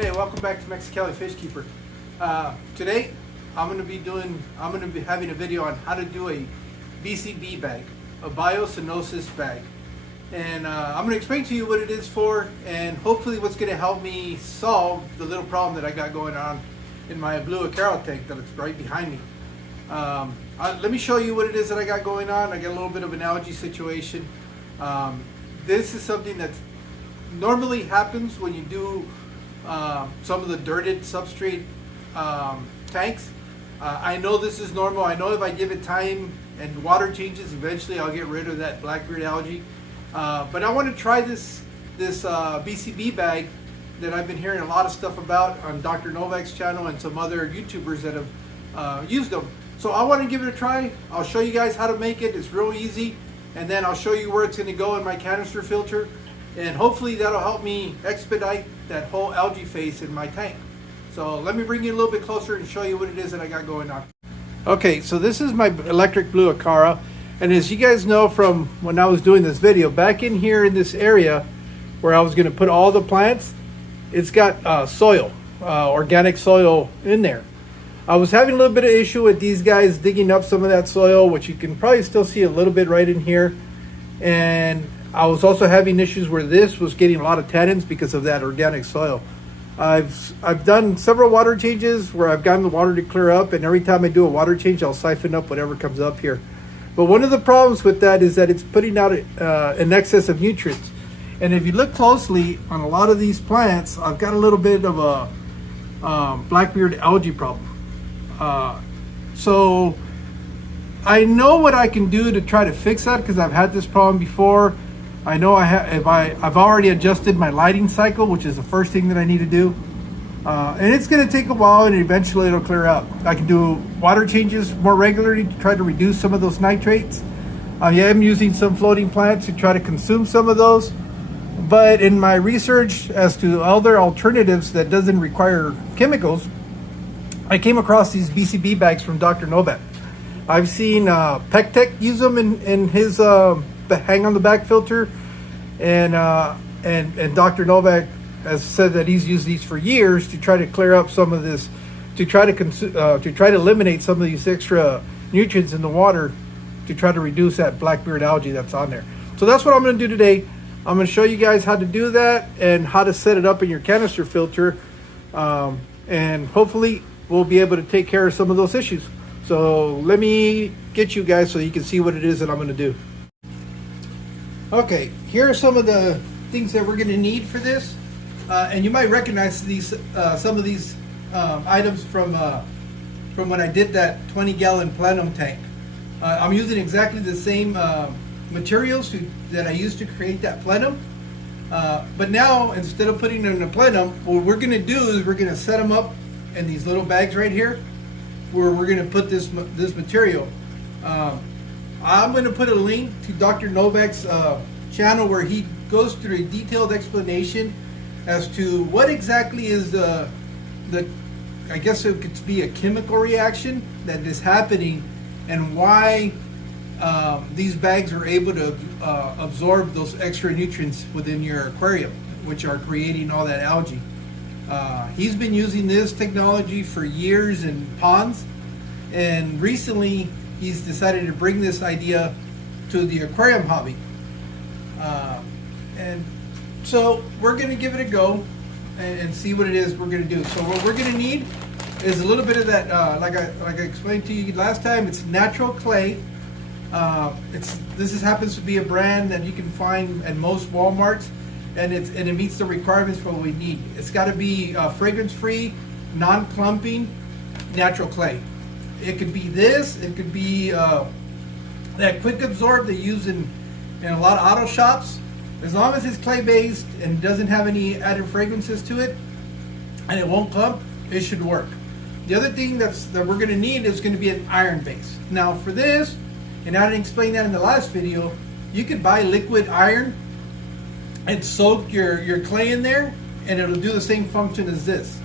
Hey, welcome back to Mexicali Fish Keeper. Today, I'm going to be having a video on how to do a BCB bag, a Biocenosis bag, and I'm going to explain to you what it is for, and hopefully what's going to help me solve the little problem that I got going on in my blue Acaro tank that's right behind me. Let me show you what it is that I got going on. I got a little bit of an algae situation. This is something that normally happens when you do some of the dirted substrate tanks. I know this is normal. I know if I give it time and water changes, eventually I'll get rid of that Black Beard Algae. But I want to try this BCB bag that I've been hearing a lot of stuff about on Dr. Novak's channel and some other YouTubers that have used them. So I want to give it a try. I'll show you guys how to make it. It's real easy. And then I'll show you where it's going to go in my canister filter. And hopefully that'll help me expedite that whole algae phase in my tank. So let me bring you a little bit closer and show you what it is that I got going on. Okay, so this is my electric blue Acaro. And as you guys know from when I was doing this video, back in here in this area where I was going to put all the plants, it's got soil, organic soil in there. I was having a little bit of issue with these guys digging up some of that soil, which you can probably still see a little bit right in here. And I was also having issues where this was getting a lot of tannins because of that organic soil. I've done several water changes where I've gotten the water to clear up, and every time I do a water change, I'll siphon up whatever comes up here. But one of the problems with that is that it's putting out an excess of nutrients. And if you look closely on a lot of these plants, I've got a little bit of a Black Beard Algae problem. So I know what I can do to try to fix that because I've had this problem before. I know I've already adjusted my lighting cycle, which is the first thing that I need to do. And it's going to take a while, and eventually it'll clear out. I can do water changes more regularly to try to reduce some of those nitrates. I am using some floating plants to try to consume some of those. But in my research as to other alternatives that doesn't require chemicals, I came across these BCB bags from Dr. Novak. I've seen Tech use them in his hang on the back filter, and Dr. Novak has said that he's used these for years to try to clear up some of this, to try to eliminate some of these extra nutrients in the water, to try to reduce that Black Beard Algae that's on there. So that's what I'm going to do today. I'm going to show you guys how to do that and how to set it up in your canister filter, and hopefully we'll be able to take care of some of those issues. So let me get you guys so you can see what it is that I'm going to do. Okay, here are some of the things that we're going to need for this, and you might recognize these some of these items from when I did that 20-gallon plenum tank. I'm using exactly the same materials that I used to create that plenum, but now instead of putting them in a plenum, what we're going to do is we're going to set them up in these little bags right here, where we're going to put this material. I'm going to put a link to Dr. Novak's channel where he goes through a detailed explanation as to what exactly is the I guess it could be a chemical reaction that is happening, and why these bags are able to absorb those extra nutrients within your aquarium, which are creating all that algae. He's been using this technology for years in ponds, and recently he's decided to bring this idea to the aquarium hobby. And so we're going to give it a go and see what it is we're going to do. So what we're going to need is a little bit of that, like I explained to you last time, it's natural clay. This happens to be a brand that you can find at most Walmarts, and it meets the requirements for what we need. It's got to be fragrance-free, non-clumping, natural clay. It could be this. It could be that quick absorb they use in a lot of auto shops. As long as it's clay-based and doesn't have any added fragrances to it, and it won't clump, it should work. The other thing that we're going to need is going to be an iron base. Now for this, and I didn't explain that in the last video, you could buy liquid iron and soak your clay in there, and it'll do the same function as this.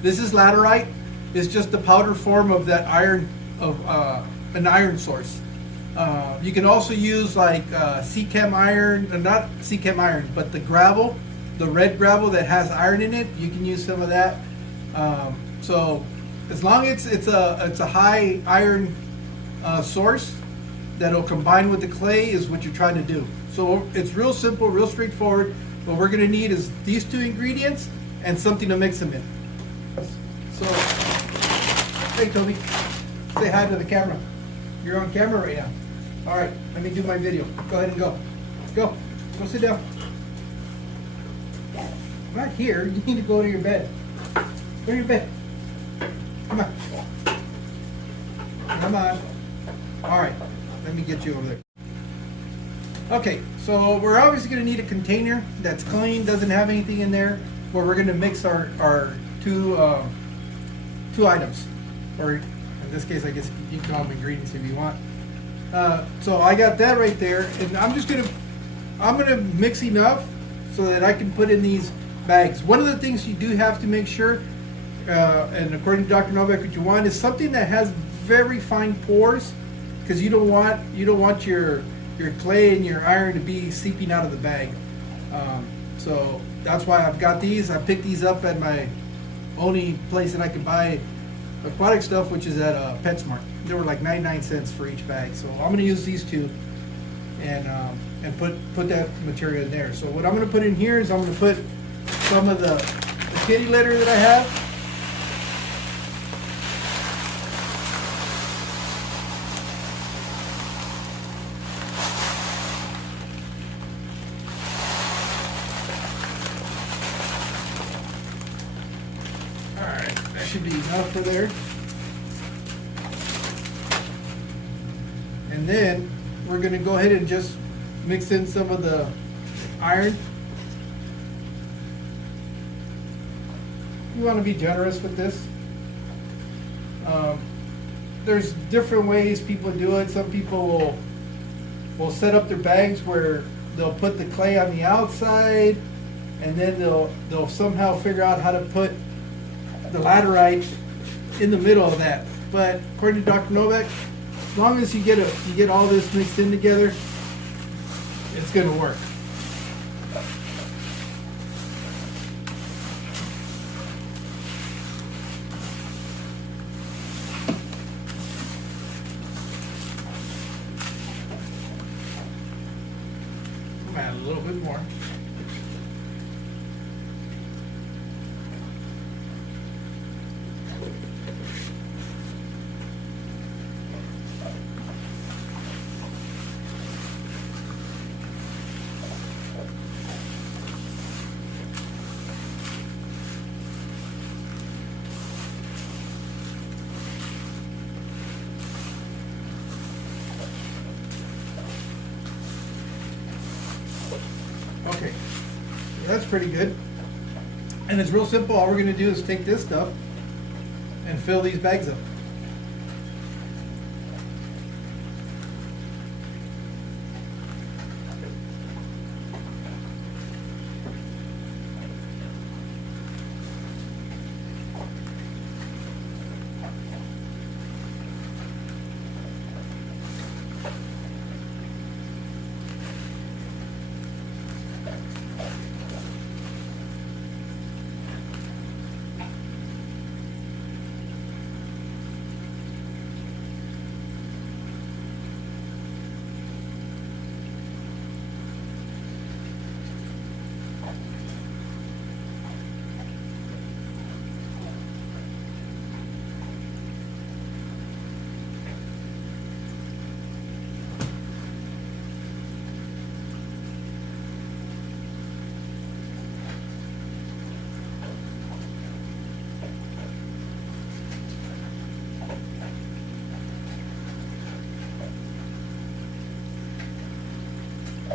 This is laterite. It's just the powder form of that iron, of an iron source. You can also use like Seachem iron, not Seachem iron, but the gravel the red gravel that has iron in it, you can use some of that. So as long as it's a high iron source that'll combine with the clay is what you're trying to do. So it's real simple, real straightforward. What we're gonna need is these two ingredients and something to mix them in. So, hey Toby, say hi to the camera. You're on camera right now. All right, let me do my video. Go ahead and go. Go sit down. Not here, you need to go to your bed. Go to your bed. Come on. Come on. All right, let me get you over there. Okay, so we're obviously going to need a container that's clean, doesn't have anything in there, where we're going to mix our two items, or in this case, I guess you can call them ingredients if you want. So I got that right there, and I'm gonna mix enough so that I can put in these bags. One of the things you do have to make sure, and according to Dr. Novak, what you want is something that has very fine pores, because you don't want your clay and your iron to be seeping out of the bag. So that's why I've got these. I picked these up at my only place that I could buy aquatic stuff, which is at PetSmart. They were like 99 cents for each bag. So I'm gonna use these two and put that material in there. So what I'm gonna put in here is I'm gonna put some of the kitty litter that I have. Should be enough for there. And then we're going to go ahead and just mix in some of the iron. You want to be generous with this. There's different ways people do it. Some people will set up their bags where they'll put the clay on the outside, and then they'll somehow figure out how to put the laterite in the middle of that. But according to Dr. Novak, as long as you get all this mixed in together, it's going to work. Add a little bit more. Okay, that's pretty good. And it's real simple. All we're going to do is take this stuff and fill these bags up.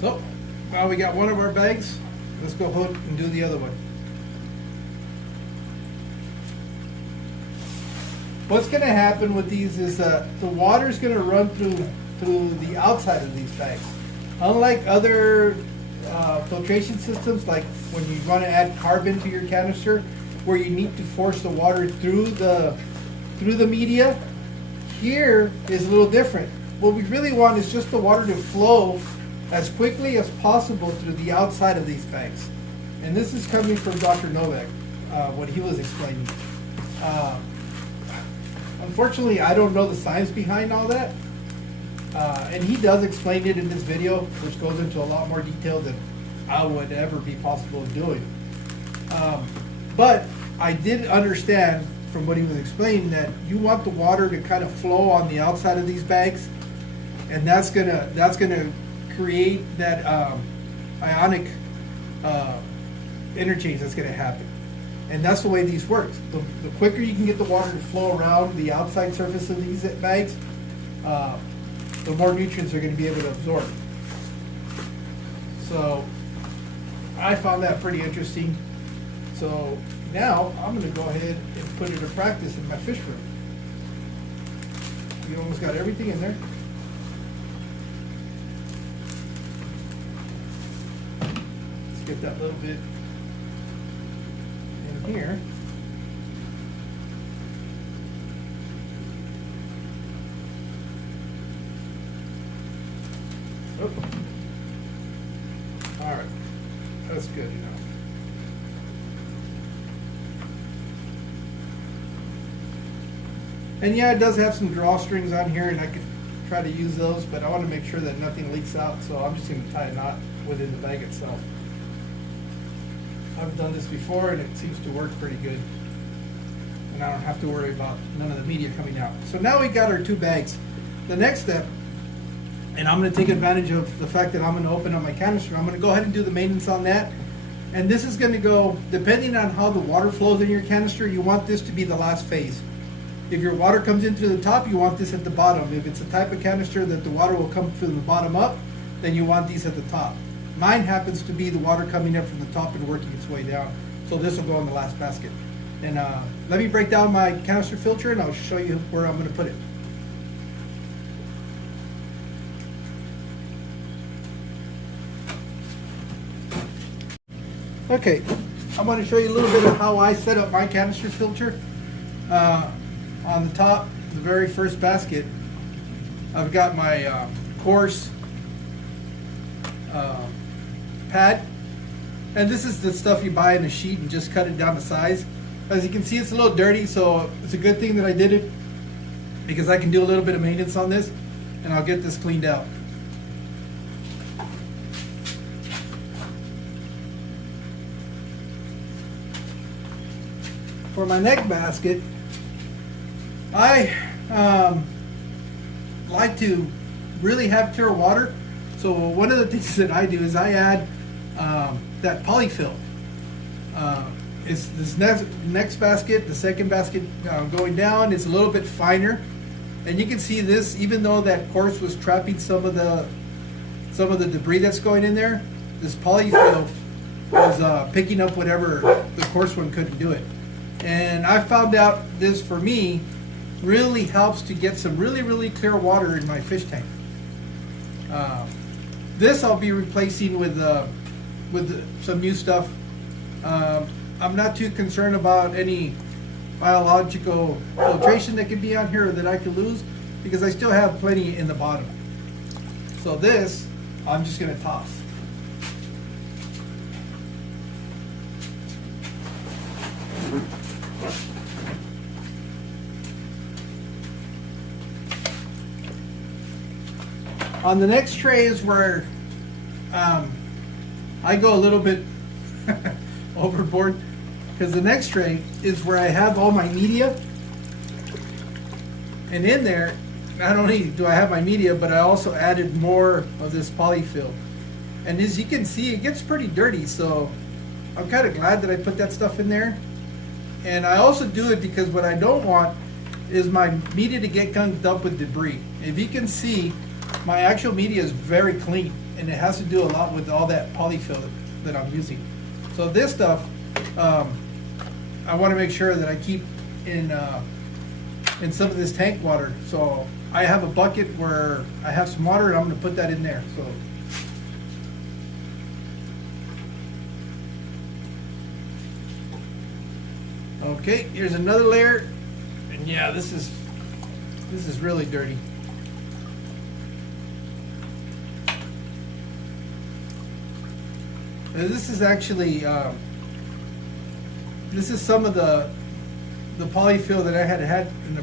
So, now we got one of our bags. Let's go ahead and do the other one. What's going to happen with these is the water is going to run through the outside of these bags. Unlike other filtration systems, like when you want to add carbon to your canister, where you need to force the water through the media, here is a little different. What we really want is just the water to flow as quickly as possible through the outside of these bags. And this is coming from Dr. Novak, what he was explaining. Unfortunately, I don't know the science behind all that. And he does explain it in this video, which goes into a lot more detail than I would ever be possible of doing. But I did understand from what he was explaining that you want the water to kind of flow on the outside of these bags, and that's gonna create that ionic interchange that's gonna happen. And that's the way these work. The quicker you can get the water to flow around the outside surface of these bags, the more nutrients they're going to be able to absorb. So I found that pretty interesting. So now I'm going to go ahead and put it to practice in my fish room. We almost got everything in there. Let's get that little bit in here. Oh. All right, that's good enough. And yeah, it does have some drawstrings on here, and I could try to use those, but I want to make sure that nothing leaks out, so I'm just going to tie a knot within the bag itself. I've done this before, and it seems to work pretty good. And I don't have to worry about none of the media coming out. So now we got our two bags. The next step, and I'm going to take advantage of the fact that I'm going to open up my canister. I'm going to go ahead and do the maintenance on that. And this is going to go, depending on how the water flows in your canister, you want this to be the last phase. If your water comes into the top, you want this at the bottom. If it's a type of canister that the water will come from the bottom up, then you want these at the top. Mine happens to be the water coming up from the top and working its way down. So this will go in the last basket. And let me break down my canister filter, and I'll show you where I'm going to put it. Okay, I'm going to show you a little bit of how I set up my canister filter. On the top, the very first basket, I've got my coarse pad, and this is the stuff you buy in a sheet and just cut it down to size. As you can see, it's a little dirty, so it's a good thing that I did it, because I can do a little bit of maintenance on this, and I'll get this cleaned out. For my neck basket, I like to really have clear water. So one of the things that I do is I add that polyfill. It's this next basket, the second basket going down, it's a little bit finer. And you can see this, even though that coarse was trapping some of the debris that's going in there, this polyfill was picking up whatever the coarse one couldn't do it. And I found out this, for me, really helps to get some really clear water in my fish tank. This I'll be replacing with some new stuff. I'm not too concerned about any biological filtration that could be on here or that I could lose, because I still have plenty in the bottom. So this, I'm just going to toss. On the next tray is where I go a little bit overboard, because the next tray is where I have all my media. And in there, not only do I have my media, but I also added more of this polyfill. And as you can see, it gets pretty dirty, so I'm kind of glad that I put that stuff in there. And I also do it because what I don't want is my media to get gunked up with debris. If you can see, my actual media is very clean, and it has to do a lot with all that polyfill that I'm using. So this stuff, I want to make sure that I keep in some of this tank water. So I have a bucket where I have some water, and I'm going to put that in there. So okay, here's another layer, and yeah, this is really dirty. This is actually this is some of the polyfill that I had in the,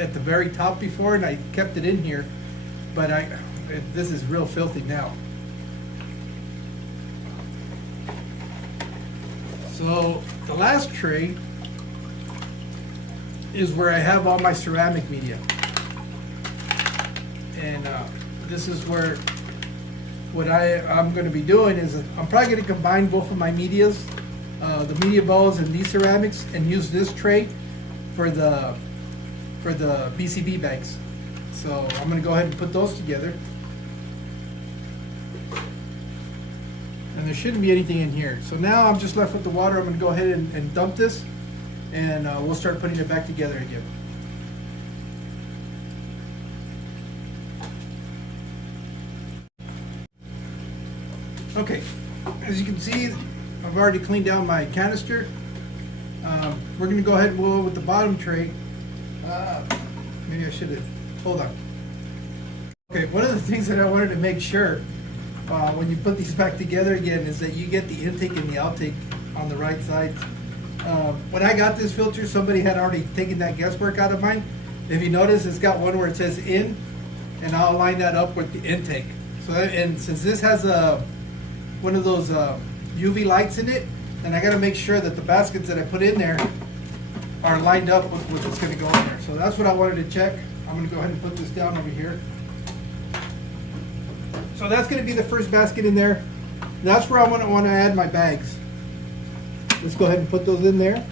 at the very top before, and I kept it in here, but this is real filthy now. So the last tray is where I have all my ceramic media, and this is where what I'm going to be doing is I'm probably going to combine both of my medias, the media balls and these ceramics, and use this tray for the BCB bags. So I'm going to go ahead and put those together. And there shouldn't be anything in here. So now I'm just left with the water. I'm going to go ahead and dump this, and we'll start putting it back together again. Okay, as you can see, I've already cleaned down my canister. We're going to go ahead and go with the bottom tray. Maybe I should have, hold on. Okay, one of the things that I wanted to make sure when you put these back together again is that you get the intake and the outtake on the right sides. When I got this filter, somebody had already taken that guesswork out of mine. If you notice, it's got one where it says in, and I'll line that up with the intake. So, and since this has one of those UV lights in it, and I got to make sure that the baskets that I put in there are lined up with what's going to go in there. So that's what I wanted to check. I'm going to go ahead and put this down over here. So that's going to be the first basket in there. That's where I want to add my bags. Let's go ahead and put those in there.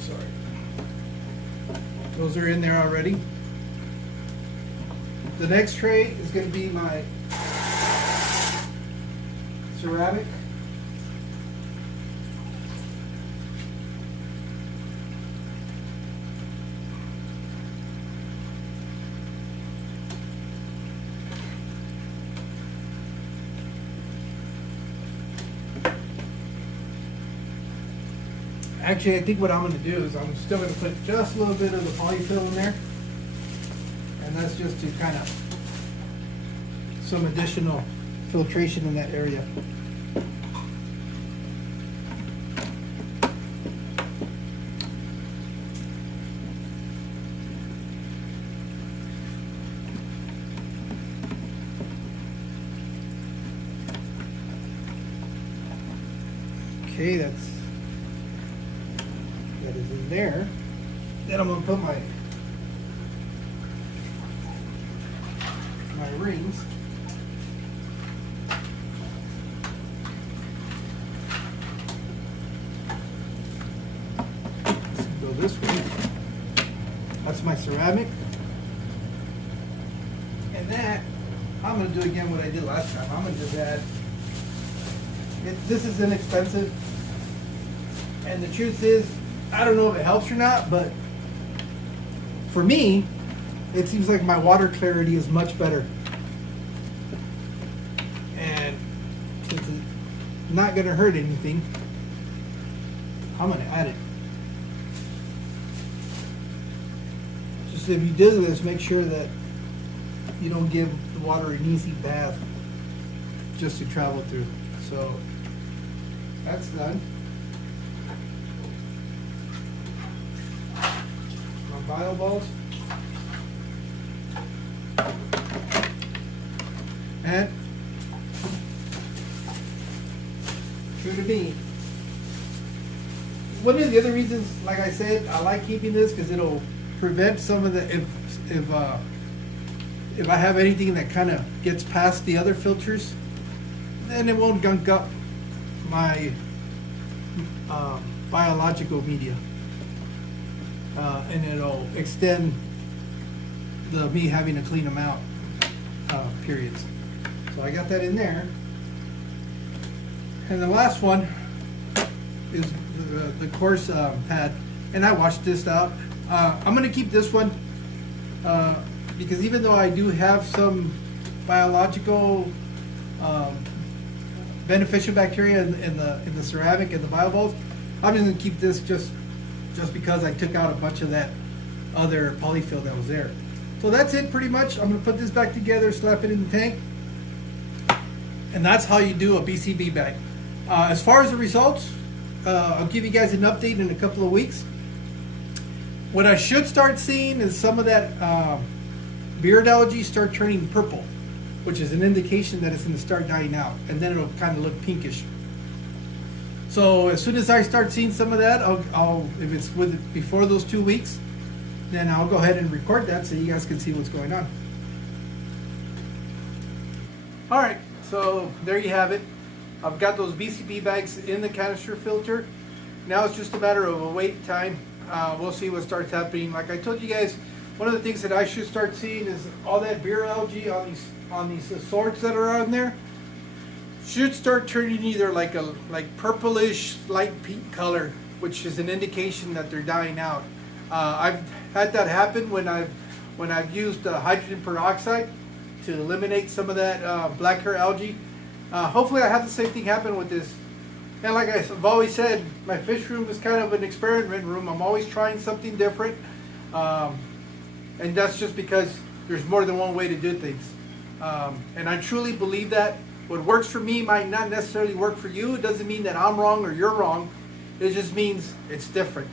Sorry. Those are in there already. The next tray is going to be my ceramic. Actually, I think what I'm going to do is I'm still going to put just a little bit of the polyfill in there. And that's just to kind of some additional filtration in that area. Okay, that is in there. Then I'm going to put my rings. Let's go this way. That's my ceramic. And that, I'm going to do again what I did last time. I'm going to just add, this is inexpensive. And the truth is, I don't know if it helps or not, but for me, it seems like my water clarity is much better. And since it's not going to hurt anything, I'm going to add it. Just if you do this, make sure that you don't give the water an easy bath just to travel through. So that's done. My bio balls. And true to me, one of the other reasons, like I said, I like keeping this because it'll prevent some of the, if I have anything that kind of gets past the other filters, then it won't gunk up my biological media, and it'll extend me having to clean them out periods. So I got that in there. And the last one is the coarse pad, and I washed this out. I'm going to keep this one because even though I do have some biological beneficial bacteria in the ceramic and the bioballs, I'm just going to keep this just because I took out a bunch of that other polyfill that was there. So that's it pretty much. I'm going to put this back together, slap it in the tank, and that's how you do a BCB bag. As far as the results, I'll give you guys an update in a couple of weeks. What I should start seeing is some of that beard algae start turning purple, which is an indication that it's going to start dying out, and then it'll kind of look pinkish. So as soon as I start seeing some of that, I'll if it's before those 2 weeks, then I'll go ahead and record that so you guys can see what's going on. All right, so there you have it. I've got those BCB bags in the canister filter. Now it's just a matter of a wait time. We'll see what starts happening. Like I told you guys, one of the things that I should start seeing is all that beard algae on these swords that are on there should start turning either like purplish light pink color, which is an indication that they're dying out. I've had that happen when I've used hydrogen peroxide to eliminate some of that black hair algae. Hopefully I have the same thing happen with this. And like I've always said, my fish room is kind of an experiment room. I'm always trying something different. And that's just because there's more than one way to do things. And I truly believe that what works for me might not necessarily work for you. It doesn't mean that I'm wrong or you're wrong. It just means it's different.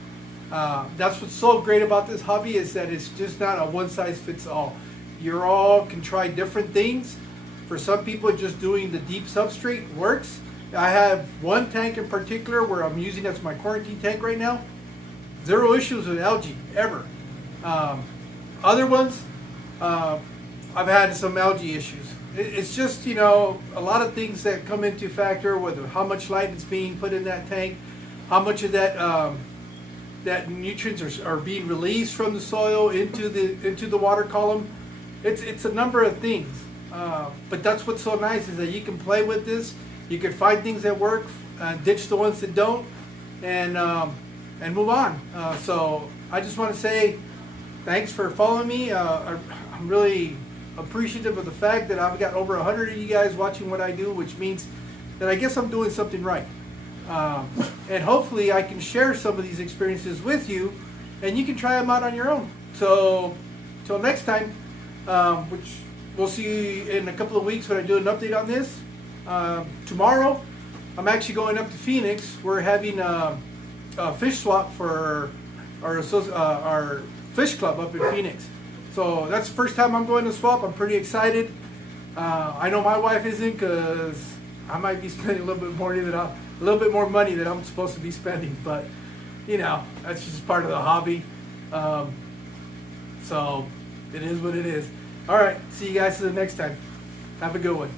That's what's so great about this hobby, is that it's just not a one size fits all. You all can try different things. For some people, just doing the deep substrate works. I have one tank in particular where I'm using as my quarantine tank right now. Zero issues with algae, ever. Other ones, I've had some algae issues. It's just, you know, a lot of things that come into factor with how much light is being put in that tank, how much of that that nutrients are being released from the soil into the water column. It's a number of things. But that's what's so nice, is that you can play with this. You can find things that work, ditch the ones that don't, and move on. So I just want to say thanks for following me. I'm really appreciative of the fact that I've got over 100 of you guys watching what I do, which means that I guess I'm doing something right. And hopefully I can share some of these experiences with you, and you can try them out on your own. So till next time, which we'll see in a couple of weeks when I do an update on this. Tomorrow, I'm actually going up to Phoenix. We're having a fish swap for our fish club up in Phoenix. So that's the first time I'm going to swap. I'm pretty excited. I know my wife isn't, because I might be spending a little bit more money than I'm supposed to be spending. But you know, that's just part of the hobby. So it is what it is. All right, see you guys the next time. Have a good one.